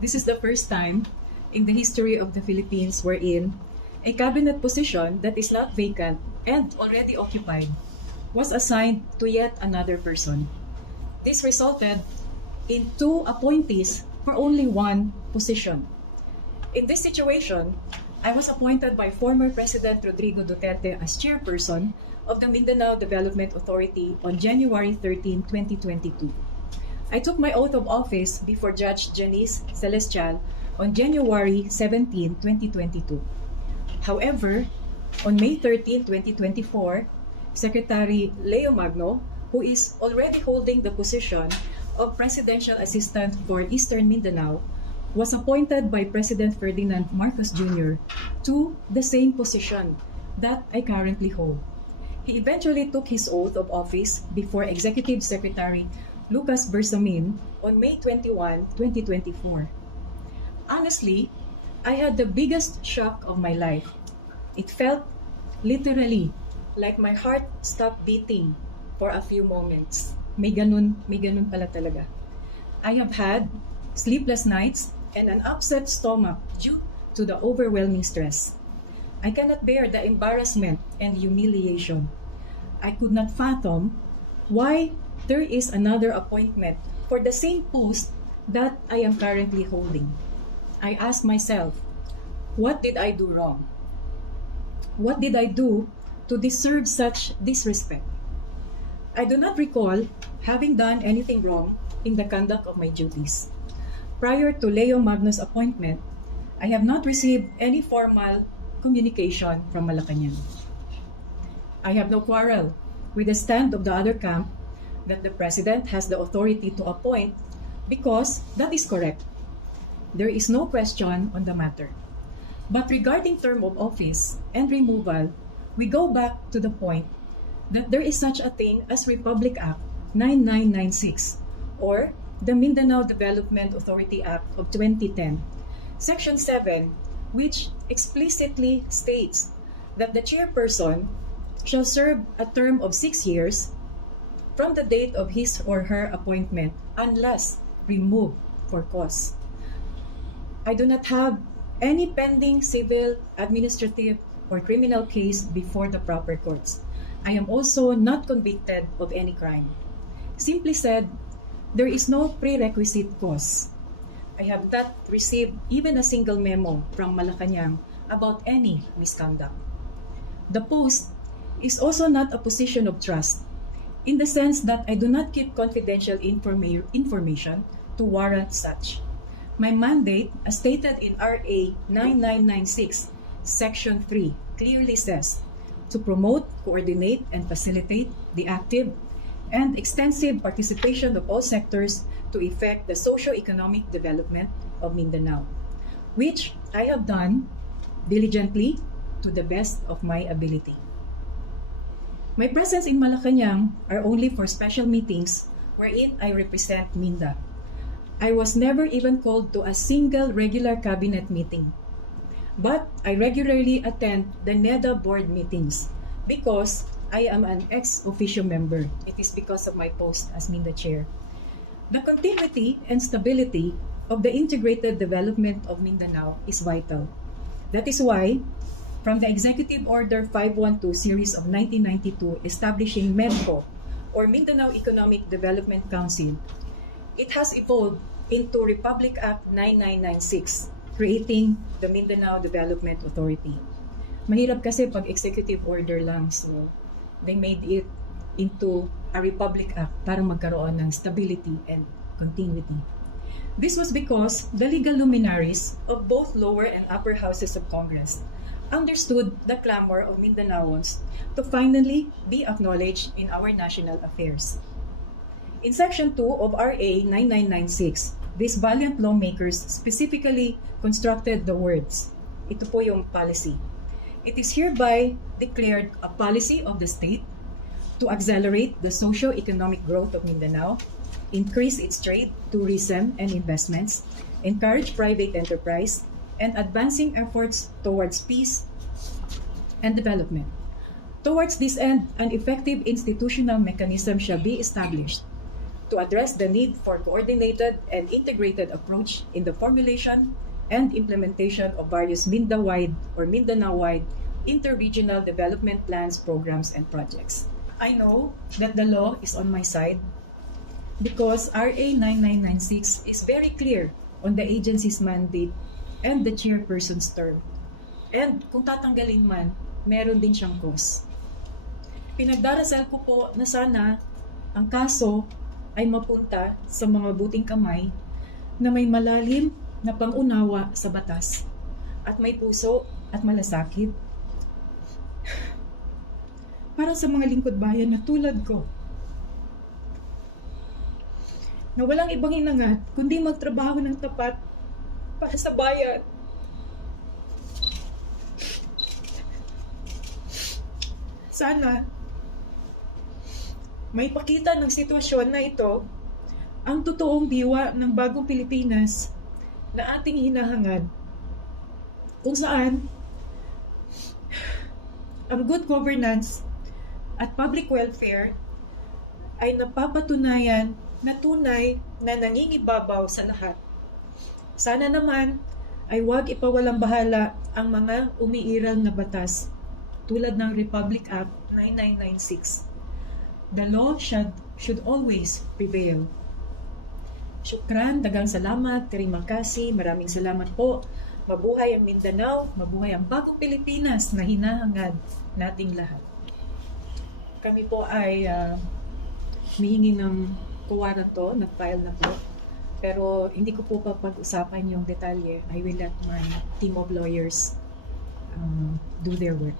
This is the first time in the history of the Philippines wherein a cabinet position that is not vacant and already occupied was assigned to yet another person. This resulted in two appointees for only one position. In this situation, I was appointed by former President Rodrigo Duterte as chairperson of the Mindanao Development Authority on January 13, 2022. I took my oath of office before Judge Janice Celestial on January 17, 2022. However, on May 13, 2024, Secretary Leo Magno, who is already holding the position of Presidential Assistant for Eastern Mindanao, was appointed by President Ferdinand Marcos Jr. to the same position that I currently hold. He eventually took his oath of office before Executive Secretary Lucas Bersamin on May 21, 2024. Honestly, I had the biggest shock of my life. It felt literally like my heart stopped beating for a few moments. May ganun pala talaga. I have had sleepless nights and an upset stomach due to the overwhelming stress. I cannot bear the embarrassment and humiliation. I could not fathom why there is another appointment for the same post that I am currently holding. I ask myself, what did I do wrong? What did I do to deserve such disrespect? I do not recall having done anything wrong in the conduct of my duties. Prior to Leo Magno's appointment, I have not received any formal communication from Malacanang. I have no quarrel with the stand of the other camp that the President has the authority to appoint because that is correct. There is no question on the matter. But regarding term of office and removal, we go back to the point that there is such a thing as Republic Act 9996 or the Mindanao Development Authority Act of 2010, Section 7, which explicitly states that the chairperson shall serve a term of 6 years from the date of his or her appointment unless removed for cause. I do not have any pending civil, administrative, or criminal case before the proper courts. I am also not convicted of any crime. Simply said, there is no prerequisite cause. I have not received even a single memo from Malacanang about any misconduct. The post is also not a position of trust in the sense that I do not keep confidential information to warrant such. My mandate, as stated in RA 9996, Section 3, clearly says to promote, coordinate, and facilitate the active and extensive participation of all sectors to effect the socio-economic development of Mindanao, which I have done diligently to the best of my ability. My presence in Malacanang are only for special meetings wherein I represent Minda. I was never even called to a single regular cabinet meeting. But I regularly attend the NEDA board meetings because I am an ex-officio member. It is because of my post as Minda chair. The continuity and stability of the integrated development of Mindanao is vital. That is why, from the Executive Order 512 series of 1992 establishing MEDCO, or Mindanao Economic Development Council, it has evolved into Republic Act 9996, creating the Mindanao Development Authority. Mahirap kasi pag executive order lang, so they made it into a Republic Act para magkaroon ng stability and continuity. This was because the legal luminaries of both lower and upper houses of Congress understood the clamor of Mindanaoans to finally be acknowledged in our national affairs. In Section 2 of RA 9996, these valiant lawmakers specifically constructed the words, ito po yung policy. It is hereby declared a policy of the state to accelerate the socio-economic growth of Mindanao, increase its trade, tourism, and investments, encourage private enterprise, and advancing efforts towards peace and development. Towards this end, an effective institutional mechanism shall be established to address the need for coordinated and integrated approach in the formulation and implementation of various Mindanao-wide or Mindanao-wide interregional development plans, programs, and projects. I know that the law is on my side because RA 9996 is very clear on the agency's mandate and the chairperson's term. And kung tatanggalin man, meron din siyang cause. Pinagdarasal ko po na sana ang kaso ay mapunta sa mga buting kamay na may malalim na pangunawa sa batas at may puso at malasakit. Para sa mga lingkod bayan na tulad ko, na walang ibang hinangad kundi magtrabaho ng tapat para sa bayan. Sana may pakita ng sitwasyon na ito ang totoong diwa ng bagong Pilipinas na ating hinahangad, kung saan ang good governance at public welfare ay napapatunayan na tunay na nangingibabaw sa lahat. Sana naman ay huwag ipawalang bahala ang mga umiiral na batas tulad ng Republic Act 9996. The law should always prevail. Syukran, dagang salamat, terima kasih, maraming salamat po. Mabuhay ang Mindanao, mabuhay ang bagong Pilipinas na hinahangad nating lahat. Kami po ay humihingi ng kuwaranto, nag-file na po. Pero hindi ko po pag-usapan yung detalye. I will let my team of lawyers do their work.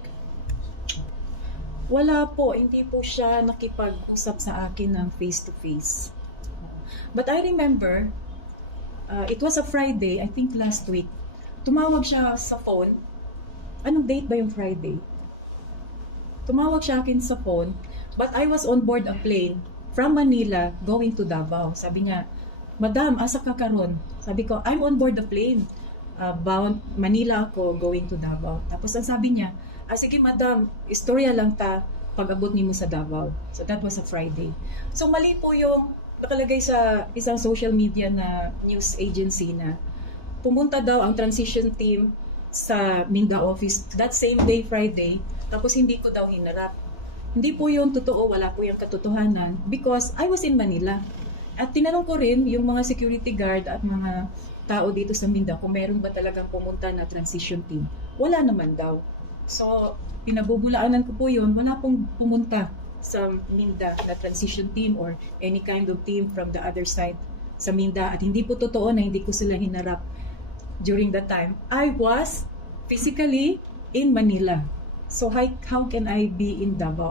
Wala po, hindi po siya nakipag-usap sa akin ng face-to-face. But I remember, it was a Friday, I think last week. Tumawag siya sa phone. Anong date ba yung Friday? Tumawag siya akin sa phone, but I was on board a plane from Manila going to Davao. Sabi niya, Madam, asa ka karon? Sabi ko, I'm on board the plane. Bound Manila ako, going to Davao. Tapos ang sabi niya, sige madam, istorya lang ta pag-abot nimo sa Davao. So that was a Friday. So mali po yung nakalagay sa isang social media na news agency na pumunta daw ang transition team sa Minda office that same day, Friday, tapos hindi ko daw hinarap. Hindi po yung totoo, wala po yung katotohanan because I was in Manila. At tinanong ko rin yung mga security guard at mga tao dito sa Minda kung meron ba talagang pumunta na transition team. Wala naman daw. So, pinabubulaanan ko po yun, wala pong pumunta sa Minda na transition team or any kind of team from the other side sa Minda. At hindi po totoo na hindi ko sila hinarap during that time. I was physically in Manila. So, how can I be in Davao?